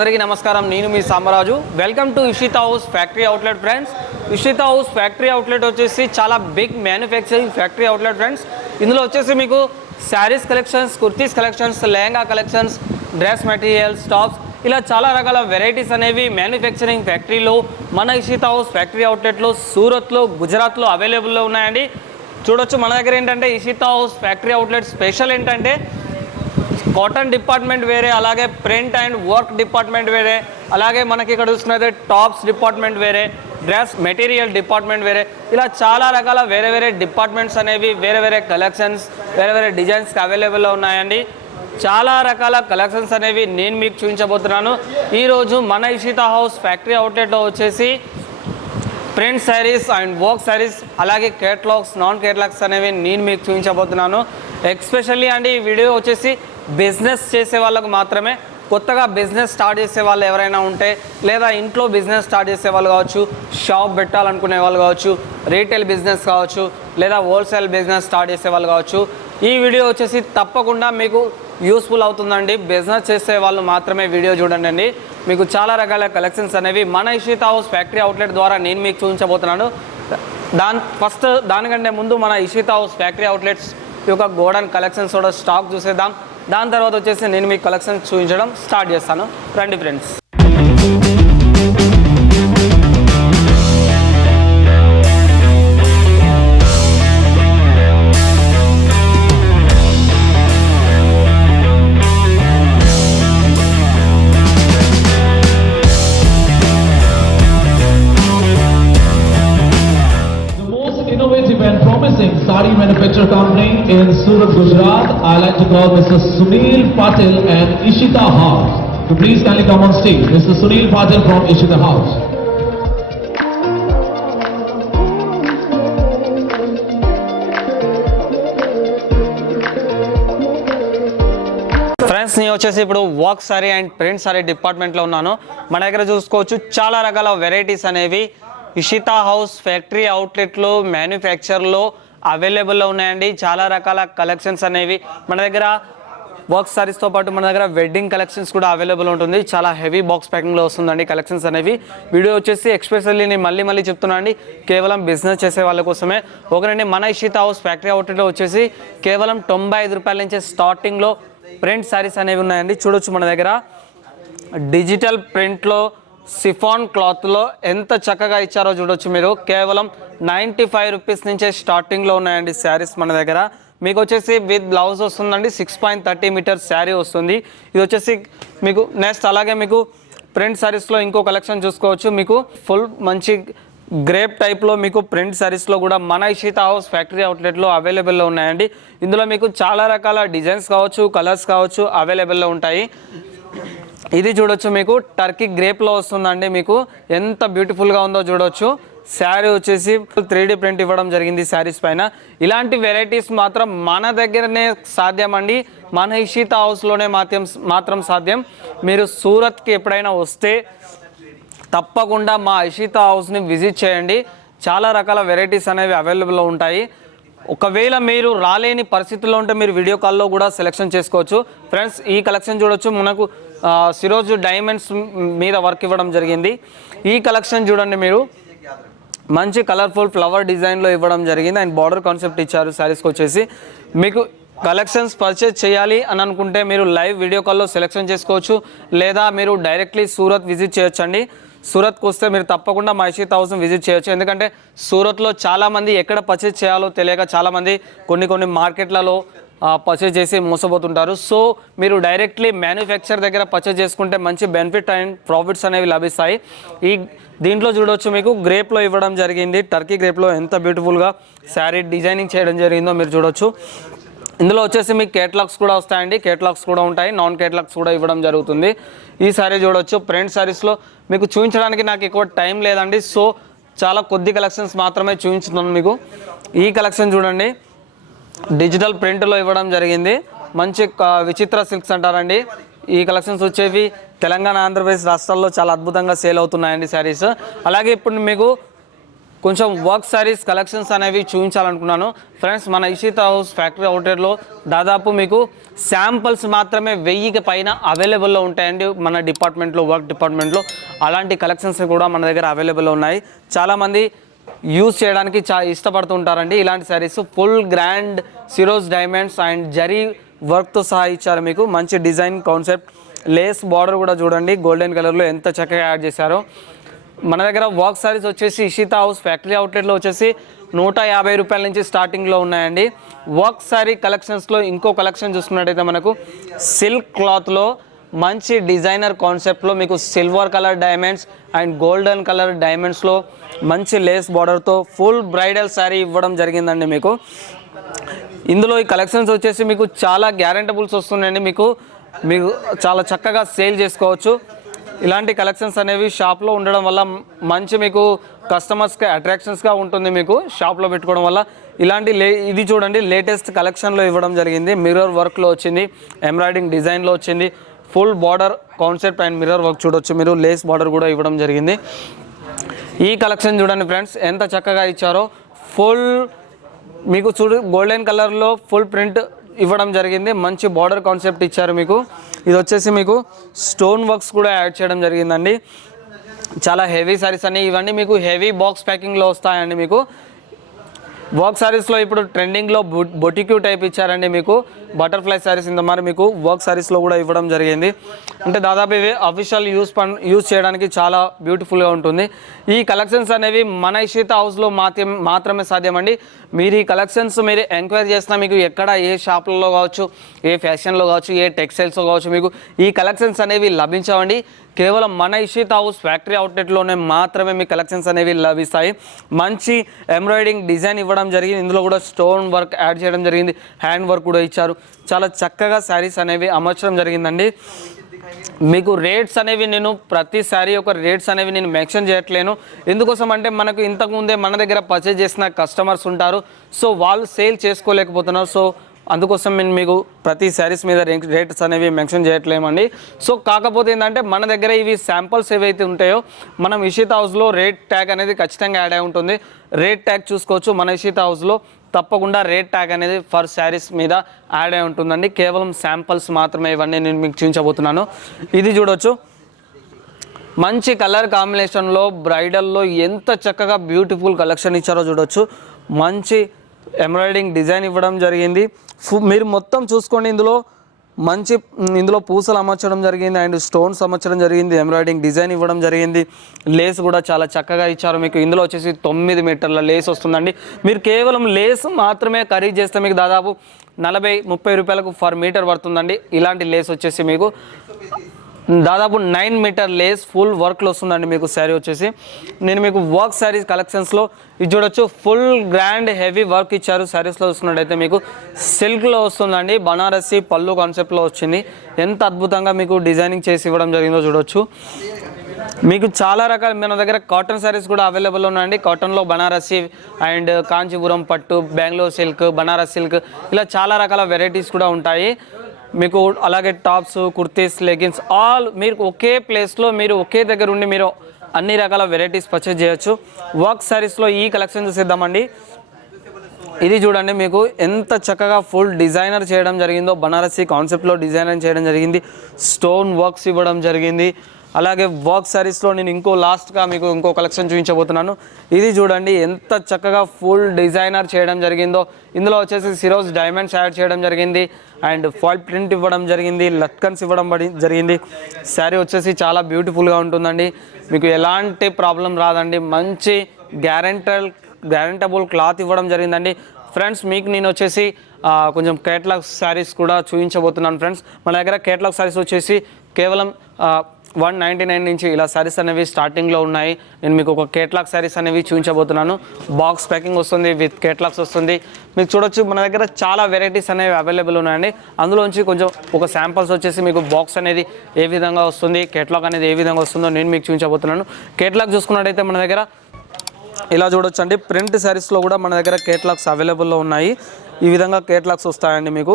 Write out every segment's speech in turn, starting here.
అందరికీ నమస్కారం. నేను మీ Samaraju. Welcome to Ishita house factory outlet friends. Ishita house factory outlet వచ్చేసి చాలా big manufacturing factory outlet friends. ఇందులో వచ్చేసి మీకు saris collections, kurtis collections, lehenga collections, dress materials, tops ఇలా చాలా రకాల వెరైటీస్ అనేవి మ్యానుఫ్యాక్చరింగ్ ఫ్యాక్టరీలో మన ఇషితా హౌస్ ఫ్యాక్టరీ అవుట్లెట్లో సూరత్లో, గుజరాత్లో అవైలబుల్లో ఉన్నాయండి. చూడొచ్చు. మన దగ్గర ఏంటంటే Ishita house factory outlet special ఏంటంటే కాటన్ డిపార్ట్మెంట్ వేరే, అలాగే ప్రింట్ అండ్ వర్క్ డిపార్ట్మెంట్ వేరే, అలాగే మనకి ఇక్కడ చూసుకున్నైతే టాప్స్ డిపార్ట్మెంట్ వేరే, డ్రెస్ మెటీరియల్ డిపార్ట్మెంట్ వేరే, ఇలా చాలా రకాల వేరే వేరే డిపార్ట్మెంట్స్ అనేవి వేరే వేరే కలెక్షన్స్, వేరే వేరే డిజైన్స్కి అవైలబుల్లో ఉన్నాయండి. చాలా రకాల కలెక్షన్స్ అనేవి నేను మీకు చూపించబోతున్నాను. ఈరోజు మన ఇషితా హౌస్ ఫ్యాక్టరీ అవుట్లెట్లో వచ్చేసి print saris and work saris, అలాగే కేటలాగ్స్, నాన్ కేటలాగ్స్ అనేవి నేను మీకు చూపించబోతున్నాను. ఎస్పెషల్లీ అండి ఈ వీడియో వచ్చేసి బిజినెస్ చేసే వాళ్ళకు మాత్రమే. కొత్తగా బిజినెస్ స్టార్ట్ చేసే వాళ్ళు ఎవరైనా ఉంటే, లేదా ఇంట్లో బిజినెస్ స్టార్ట్ చేసే వాళ్ళు కావచ్చు, షాప్ పెట్టాలనుకునే వాళ్ళు కావచ్చు, రీటైల్ బిజినెస్ కావచ్చు, లేదా హోల్సేల్ బిజినెస్ స్టార్ట్ చేసే వాళ్ళు కావచ్చు, ఈ వీడియో వచ్చేసి తప్పకుండా మీకు యూస్ఫుల్ అవుతుందండి. బిజినెస్ చేసే వాళ్ళు మాత్రమే వీడియో చూడండి. మీకు చాలా రకాల కలెక్షన్స్ అనేవి మన ఇషితా హౌస్ ఫ్యాక్టరీ అవుట్లెట్ ద్వారా నేను మీకు చూపించబోతున్నాను. దానికంటే ముందు మన ఇషితా హౌస్ ఫ్యాక్టరీ అవుట్లెట్స్ యొక్క గోడౌన్ కలెక్షన్స్ కూడా స్టాక్ చూసేద్దాం. దాని తర్వాత వచ్చేసి నేను మీకు కలెక్షన్స్ చూపించడం స్టార్ట్ చేస్తాను. రండి friends. Sari manufacturer company in Surat, Gujarat. I like to call Mr. Sunil Patil and Ishita House. So please kindly come on stage. Mr. Sunil Patil from Ishita House. Friends, నేను వచ్చేసి ఇప్పుడు work sorry and print sorry డిపార్ట్మెంట్లో ఉన్నాను. మన దగ్గర చూసుకోవచ్చు చాలా రకాల వెరైటీస్ అనేవి ఇషితా హౌస్ ఫ్యాక్టరీ అవుట్లెట్లో మ్యానుఫ్యాక్చర్లో అవైలబుల్లో ఉన్నాయండి. చాలా రకాల కలెక్షన్స్ అనేవి మన దగ్గర వర్క్ సారీస్తో పాటు మన దగ్గర వెడ్డింగ్ కలెక్షన్స్ కూడా అవైలబుల్ ఉంటుంది. చాలా హెవీ బాక్స్ ప్యాకింగ్లో వస్తుందండి కలెక్షన్స్ అనేవి. వీడియో వచ్చేసి ఎక్స్పెషల్లీ నేను మళ్ళీ చెప్తున్నా అండి, కేవలం బిజినెస్ చేసే వాళ్ళ కోసమే. ఒకరండి, మన ఇషితా హౌస్ ఫ్యాక్టరీ అవుట్లెట్లో వచ్చేసి కేవలం 95 రూపాయల నుంచి స్టార్టింగ్లో ప్రింట్ సారీస్ అనేవి ఉన్నాయండి. చూడొచ్చు. మన దగ్గర డిజిటల్ ప్రింట్లో సిఫాన్ క్లాత్లో ఎంత చక్కగా ఇచ్చారో చూడొచ్చు మీరు. కేవలం 95 రూపీస్ నుంచే స్టార్టింగ్లో ఉన్నాయండి శారీస్ మన దగ్గర. మీకు వచ్చేసి విత్ బ్లౌజ్ వస్తుందండి. 6.30 మీటర్స్ శారీ వస్తుంది. ఇది వచ్చేసి మీకు నెక్స్ట్. అలాగే మీకు ప్రింట్ శారీస్లో ఇంకో కలెక్షన్ చూసుకోవచ్చు. మీకు ఫుల్ మంచి గ్రేప్ టైప్లో మీకు ప్రింట్ శారీస్లో కూడా మన ఇషితా హౌస్ ఫ్యాక్టరీ అవుట్లెట్లో అవైలబుల్లో ఉన్నాయండి. ఇందులో మీకు చాలా రకాల డిజైన్స్ కావచ్చు, కలర్స్ కావచ్చు అవైలబుల్లో ఉంటాయి. ఇది చూడొచ్చు. మీకు టర్కీ గ్రేప్లో వస్తుందండి. మీకు ఎంత బ్యూటిఫుల్గా ఉందో చూడొచ్చు. శారీ వచ్చేసి 3D ప్రింట్ ఇవ్వడం జరిగింది శారీస్ పైన. ఇలాంటి వెరైటీస్ మాత్రం మన దగ్గరనే సాధ్యం అండి. మన ఇషితా హౌస్లోనే మాత్రం సాధ్యం. మీరు సూరత్కి ఎప్పుడైనా వస్తే తప్పకుండా మా ఇషితా హౌస్ని విజిట్ చేయండి. చాలా రకాల వెరైటీస్ అనేవి అవైలబుల్లో ఉంటాయి. ఒకవేళ మీరు రాలేని పరిస్థితుల్లో ఉంటే మీరు వీడియో కాల్లో కూడా సెలెక్షన్ చేసుకోవచ్చు. ఫ్రెండ్స్, ఈ కలెక్షన్ చూడొచ్చు. మనకు సిరోజ్ డైమండ్స్ మీద వర్క్ ఇవ్వడం జరిగింది. ఈ కలెక్షన్ చూడండి. మీరు మంచి కలర్ఫుల్ ఫ్లవర్ డిజైన్లో ఇవ్వడం జరిగింది అండ్ బార్డర్ కాన్సెప్ట్ ఇచ్చారు శారీస్కి వచ్చేసి. మీకు కలెక్షన్స్ పర్చేజ్ చేయాలి అని అనుకుంటే మీరు లైవ్ వీడియో కాల్లో సెలెక్షన్ చేసుకోవచ్చు, లేదా మీరు డైరెక్ట్లీ సూరత్ విజిట్ చేయొచ్చండి. సూరత్కి వస్తే మీరు తప్పకుండా మా ఇషితా హౌస్ని విజిట్ చేయొచ్చు. ఎందుకంటే సూరత్లో చాలామంది ఎక్కడ పర్చేజ్ చేయాలో తెలియక చాలామంది కొన్ని మార్కెట్లలో పర్చేజ్ చేసి మోసపోతుంటారు. సో మీరు డైరెక్ట్లీ మ్యానుఫ్యాక్చర్ దగ్గర పర్చేజ్ చేసుకుంటే మంచి బెనిఫిట్ అండ్ ప్రాఫిట్స్ అనేవి లభిస్తాయి. దీంట్లో చూడవచ్చు. మీకు గ్రేప్లో ఇవ్వడం జరిగింది. టర్కీ గ్రేప్లో ఎంత బ్యూటిఫుల్గా శారీ డిజైనింగ్ చేయడం జరిగిందో మీరు చూడొచ్చు. ఇందులో వచ్చేసి మీకు కేటలాగ్స్ కూడా వస్తాయండి. కేటలాగ్స్ కూడా ఉంటాయి, నాన్ కేటలాగ్స్ కూడా ఇవ్వడం జరుగుతుంది. ఈ శారీ చూడొచ్చు. ప్రింట్ శారీస్లో మీకు చూపించడానికి నాకు ఎక్కువ టైం లేదండి. సో చాలా కొద్ది కలెక్షన్స్ మాత్రమే చూపించుతున్నాను మీకు. ఈ కలెక్షన్ చూడండి. డిజిటల్ ప్రింట్లో ఇవ్వడం జరిగింది. మంచి విచిత్ర సిల్క్స్ అంటారండి. ఈ కలెక్షన్స్ వచ్చేవి తెలంగాణ, ఆంధ్రప్రదేశ్ రాష్ట్రాల్లో చాలా అద్భుతంగా సేల్ అవుతున్నాయండి శారీస్. అలాగే ఇప్పుడు మీకు కొంచెం వర్క్ సారీస్ కలెక్షన్స్ అనేవి చూపించాలనుకున్నాను ఫ్రెండ్స్. మన ఇషితా హౌస్ ఫ్యాక్టరీ అవుట్లెట్లో దాదాపు మీకు శాంపుల్స్ మాత్రమే 1000కి పైన అవైలబుల్లో ఉంటాయండి మన డిపార్ట్మెంట్లో, వర్క్ డిపార్ట్మెంట్లో. అలాంటి కలెక్షన్స్ కూడా మన దగ్గర అవైలబుల్లో ఉన్నాయి. చాలామంది యూజ్ చేయడానికి ఇష్టపడుతుంటారండి ఇలాంటి శారీస్. ఫుల్ గ్రాండ్ సిరోజ్ డైమండ్స్ అండ్ జరీ వర్క్తో సహా ఇచ్చారు మీకు. మంచి డిజైన్ కాన్సెప్ట్, లేస్ బార్డర్ కూడా చూడండి గోల్డెన్ కలర్లో ఎంత చక్కగా యాడ్ చేశారో. మన దగ్గర వర్క్ సారీస్ వచ్చేసి ఇషితా హౌస్ ఫ్యాక్టరీ అవుట్లెట్లో వచ్చేసి 150 రూపాయల నుంచి స్టార్టింగ్లో ఉన్నాయండి. వర్క్ సారీ కలెక్షన్స్లో ఇంకో కలెక్షన్ చూసుకున్నట్టయితే మనకు సిల్క్ క్లాత్లో మంచి డిజైనర్ కాన్సెప్ట్లో మీకు silver colour diamonds and golden colour డైమండ్స్లో మంచి లేస్ బార్డర్తో ఫుల్ బ్రైడల్ శారీ ఇవ్వడం జరిగిందండి మీకు. ఇందులో ఈ కలెక్షన్స్ వచ్చేసి మీకు చాలా గ్యారెంటబుల్స్ వస్తున్నాయండి. మీకు చాలా చక్కగా సేల్ చేసుకోవచ్చు. ఇలాంటి కలెక్షన్స్ అనేవి షాప్లో ఉండడం వల్ల మంచి మీకు కస్టమర్స్కి అట్రాక్షన్స్గా ఉంటుంది. మీకు షాప్లో పెట్టుకోవడం వల్ల ఇలాంటి ఇది చూడండి లేటెస్ట్ కలెక్షన్లో ఇవ్వడం జరిగింది. మిర్రర్ వర్క్లో వచ్చింది, ఎంబ్రాయిడింగ్ డిజైన్లో వచ్చింది, full border concept and mirror work చూడొచ్చు మీరు. లేస్ బార్డర్ కూడా ఇవ్వడం జరిగింది. ఈ కలెక్షన్ చూడండి ఫ్రెండ్స్ ఎంత చక్కగా ఇచ్చారో. ఫుల్ మీకు గోల్డెన్ కలర్లో ఫుల్ ప్రింట్ ఇవ్వడం జరిగింది. మంచి బార్డర్ కాన్సెప్ట్ ఇచ్చారు మీకు. ఇది వచ్చేసి మీకు స్టోన్ వర్క్స్ కూడా యాడ్ చేయడం జరిగిందండి. చాలా హెవీ సారీస్ అన్ని ఇవన్నీ మీకు హెవీ బాక్స్ ప్యాకింగ్లో వస్తాయండి మీకు. వర్క్ సారీస్లో ఇప్పుడు ట్రెండింగ్లో బొటిక్యూ టైప్ ఇచ్చారండి మీకు. బటర్ఫ్లై సారీస్ ఇంత మరి మీకు వర్క్ సారీస్లో కూడా ఇవ్వడం జరిగింది. అంటే దాదాపు ఇవి అఫీషియల్ యూజ్ చేయడానికి చాలా బ్యూటిఫుల్గా ఉంటుంది. ఈ కలెక్షన్స్ అనేవి మన ఇషితా హౌస్లో మాత్రమే సాధ్యమండి. మీరు ఈ కలెక్షన్స్ మీరు ఎంక్వైరీ చేసినా మీకు ఎక్కడ ఏ షాపులలో కావచ్చు, ఏ ఫ్యాషన్లో కావచ్చు, ఏ టెక్స్టైల్స్లో కావచ్చు మీకు ఈ కలెక్షన్స్ అనేవి లభించవండి. కేవలం మన ఇషితా హౌస్ ఫ్యాక్టరీ అవుట్లెట్లోనే మాత్రమే మీ కలెక్షన్స్ అనేవి లభిస్తాయి. మంచి ఎంబ్రాయిడింగ్ డిజైన్ ఇవ్వడం జరిగింది. ఇందులో కూడా స్టోన్ వర్క్ యాడ్ చేయడం జరిగింది, హ్యాండ్ వర్క్ కూడా ఇచ్చారు. చాలా చక్కగా శారీస్ అనేవి అమర్చడం జరిగిందండి. మీకు రేట్స్ అనేవి నేను ప్రతి శారీ యొక్క రేట్స్ అనేవి నేను మెన్షన్ చేయట్లేను. ఎందుకోసం అంటే మనకు ఇంతకుముందే మన దగ్గర పర్చేజ్ చేసిన కస్టమర్స్ ఉంటారు. సో వాళ్ళు సేల్ చేసుకోలేకపోతున్నారు. సో అందుకోసం నేను మీకు ప్రతి శారీస్ మీద రేట్స్ అనేవి మెన్షన్ చేయట్లేమండి. సో కాకపోతే ఏంటంటే మన దగ్గర ఇవి శాంపుల్స్ ఏవైతే ఉంటాయో మనం ఇషితా హౌస్లో రేట్ ట్యాగ్ అనేది ఖచ్చితంగా యాడ్ అయి ఉంటుంది. రేట్ ట్యాగ్ చూసుకోవచ్చు. మన ఇషితా హౌస్లో తప్పకుండా రేట్ ట్యాగ్ అనేది ఫర్ శారీస్ మీద యాడ్ అయి ఉంటుందండి. కేవలం శాంపుల్స్ మాత్రమే ఇవన్నీ నేను మీకు చూపించబోతున్నాను. ఇది చూడొచ్చు మంచి కలర్ కాంబినేషన్లో బ్రైడల్లో ఎంత చక్కగా బ్యూటిఫుల్ కలెక్షన్ ఇచ్చారో చూడొచ్చు. మంచి ఎంబ్రాయిడింగ్ డిజైన్ ఇవ్వడం జరిగింది. మీరు మొత్తం చూసుకోండి. ఇందులో పూసలు అమర్చడం జరిగింది అండ్ స్టోన్స్ అమర్చడం జరిగింది, ఎంబ్రాయిడింగ్ డిజైన్ ఇవ్వడం జరిగింది. లేస్ కూడా చాలా చక్కగా ఇచ్చారు మీకు. ఇందులో వచ్చేసి 9 మీటర్ల లేస్ వస్తుందండి. మీరు కేవలం లేస్ మాత్రమే ఖరీదు చేస్తే మీకు దాదాపు 40-30 రూపాయలకు పర్ మీటర్ పడుతుందండి. ఇలాంటి లేస్ వచ్చేసి మీకు దాదాపు 9 మీటర్ లేస్ ఫుల్ వర్క్లో వస్తుందండి మీకు. శారీ వచ్చేసి నేను మీకు వర్క్ శారీస్ కలెక్షన్స్లో ఇది చూడొచ్చు. ఫుల్ గ్రాండ్ హెవీ వర్క్ ఇచ్చారు. శారీస్లో చూసుకున్నట్టయితే మీకు సిల్క్లో వస్తుందండి. బనారసి పళ్ళు కాన్సెప్ట్లో వచ్చింది. ఎంత అద్భుతంగా మీకు డిజైనింగ్ చేసి ఇవ్వడం జరిగిందో చూడొచ్చు. మీకు చాలా రకాల మన దగ్గర కాటన్ శారీస్ కూడా అవైలబుల్ ఉన్నాయండి. కాటన్లో బనారసి అండ్ కాంచీపురం పట్టు, బెంగళూరు సిల్క్, బనారస్ సిల్క్ ఇలా చాలా రకాల వెరైటీస్ కూడా ఉంటాయి మీకు. అలాగే టాప్స్, కుర్తీస్, లెగిన్స్ ఆల్ మీరు ఒకే ప్లేస్లో మీరు ఒకే దగ్గర ఉండి మీరు అన్ని రకాల వెరైటీస్ పర్చేజ్ చేయొచ్చు. వర్క్ శారీస్లో ఈ కలెక్షన్ చూసేద్దామండి. ఇది చూడండి మీకు ఎంత చక్కగా ఫుల్ డిజైనర్ చేయడం జరిగిందో. బనారసి కాన్సెప్ట్లో డిజైనర్ చేయడం జరిగింది. స్టోన్ వర్క్స్ ఇవ్వడం జరిగింది. అలాగే వర్క్ శారీస్లో నేను లాస్ట్గా మీకు ఇంకో కలెక్షన్ చూపించబోతున్నాను. ఇది చూడండి ఎంత చక్కగా ఫుల్ డిజైనర్ చేయడం జరిగిందో. ఇందులో వచ్చేసి సిరోజ్ డైమండ్స్ యాడ్ చేయడం జరిగింది అండ్ ఫాయిల్ ప్రింట్ ఇవ్వడం జరిగింది, లట్కన్స్ ఇవ్వడం జరిగింది. శారీ వచ్చేసి చాలా బ్యూటిఫుల్గా ఉంటుందండి. మీకు ఎలాంటి ప్రాబ్లం రాదండి. మంచి గ్యారెంటబుల్ క్లాత్ ఇవ్వడం జరిగిందండి. ఫ్రెండ్స్ మీకు నేను వచ్చేసి కొంచెం కేటలాగ్ శారీస్ కూడా చూపించబోతున్నాను ఫ్రెండ్స్. మన దగ్గర కేటలాగ్ శారీస్ వచ్చేసి కేవలం 199 నుంచి ఇలా శారీస్ అనేవి స్టార్టింగ్లో ఉన్నాయి. నేను మీకు ఒక కేటలాగ్ శారీస్ అనేవి చూపించబోతున్నాను. బాక్స్ ప్యాకింగ్ వస్తుంది, విత్ కేటలాగ్స్ వస్తుంది. మీకు చూడొచ్చు మన దగ్గర చాలా వెరైటీస్ అనేవి అవైలబుల్ ఉన్నాయండి. అందులోంచి కొంచెం ఒక శాంపుల్స్ వచ్చేసి మీకు బాక్స్ అనేది ఏ విధంగా వస్తుంది, కేటలాగ్ అనేది ఏ విధంగా వస్తుందో నేను మీకు చూపించబోతున్నాను. కేటలాగ్ చూసుకున్నట్టయితే మన దగ్గర ఇలా చూడొచ్చు అండి. ప్రింట్ శారీస్లో కూడా మన దగ్గర కేటలాగ్స్ అవైలబుల్లో ఉన్నాయి. ఈ విధంగా కేటలాగ్స్ వస్తాయండి మీకు.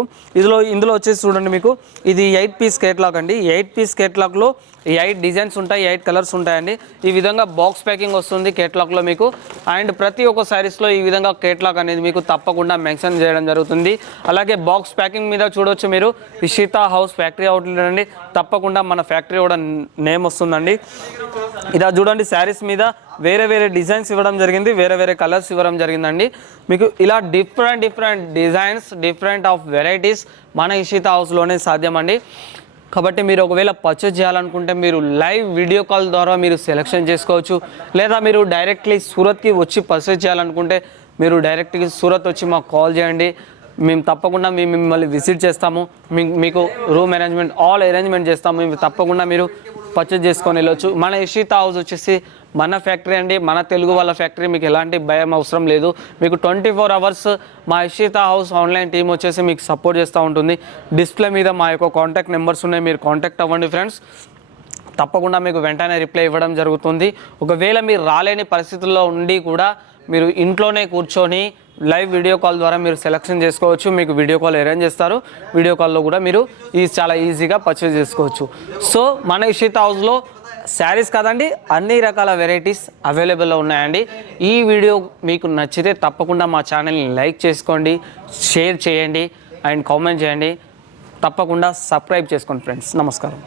ఇందులో వచ్చేసి చూడండి మీకు ఇది 8 పీస్ కేటలాగ్ అండి. 8 పీస్ కేటలాగ్లో 8 డిజైన్స్ ఉంటాయి, 8 కలర్స్ ఉంటాయండి. ఈ విధంగా బాక్స్ ప్యాకింగ్ వస్తుంది కేటలాగ్లో మీకు. అండ్ ప్రతి ఒక్క శారీస్లో ఈ విధంగా కేటలాగ్ అనేది మీకు తప్పకుండా మెన్షన్ చేయడం జరుగుతుంది. అలాగే బాక్స్ ప్యాకింగ్ మీద చూడొచ్చు మీరు ఇషితా హౌస్ ఫ్యాక్టరీ అవుట్లెట్ అండి. తప్పకుండా మన ఫ్యాక్టరీ కూడా నేమ్ వస్తుందండి. ఇలా చూడండి శారీస్ మీద వేరే వేరే డిజైన్స్ ఇవ్వడం జరిగింది, వేరే వేరే కలర్స్ ఇవ్వడం జరిగిందండి. మీకు ఇలా different designs, different of varieties మన ఇషితా హౌస్లోనే సాధ్యమండి. కాబట్టి మీరు ఒకవేళ పర్చేజ్ చేయాలనుకుంటే మీరు లైవ్ వీడియో కాల్ ద్వారా మీరు సెలెక్షన్ చేసుకోవచ్చు. లేదా మీరు డైరెక్ట్లీ సూరత్కి వచ్చి పర్చేజ్ చేయాలనుకుంటే మీరు డైరెక్ట్గా సూరత్ వచ్చి మాకు కాల్ చేయండి. మేము తప్పకుండా మిమ్మల్ని విజిట్ చేస్తాము. మీకు రూమ్ అరేంజ్మెంట్ ఆల్ అరేంజ్మెంట్ చేస్తాము. మేము తప్పకుండా మీరు పర్చేజ్ చేసుకొని వెళ్ళొచ్చు. మన ఇషితా హౌస్ వచ్చేసి మన ఫ్యాక్టరీ అండి, మన తెలుగు వాళ్ళ ఫ్యాక్టరీ. మీకు ఎలాంటి భయం అవసరం లేదు. మీకు 24 అవర్స్ మా ఇషితా హౌస్ ఆన్లైన్ టీం వచ్చేసి మీకు సపోర్ట్ చేస్తూ ఉంటుంది. డిస్ప్లే మీద మా యొక్క కాంటాక్ట్ నెంబర్స్ ఉన్నాయి, మీరు కాంటాక్ట్ అవ్వండి ఫ్రెండ్స్. తప్పకుండా మీకు వెంటనే రిప్లై ఇవ్వడం జరుగుతుంది. ఒకవేళ మీరు రాలేని పరిస్థితుల్లో ఉండి కూడా మీరు ఇంట్లోనే కూర్చొని లైవ్ వీడియో కాల్ ద్వారా మీరు సెలెక్షన్ చేసుకోవచ్చు. మీకు వీడియో కాల్ అరేంజ్ చేస్తారు. వీడియో కాల్లో కూడా మీరు చాలా ఈజీగా పర్చేజ్ చేసుకోవచ్చు. సో మన ఇషితా హౌస్లో శారీస్ కాదండి, అన్ని రకాల వెరైటీస్ అవైలబుల్లో ఉన్నాయండి. ఈ వీడియో మీకు నచ్చితే తప్పకుండా మా ఛానల్ని లైక్ చేసుకోండి, షేర్ చేయండి అండ్ కామెంట్ చేయండి. తప్పకుండా సబ్స్క్రైబ్ చేసుకోండి ఫ్రెండ్స్. నమస్కారం.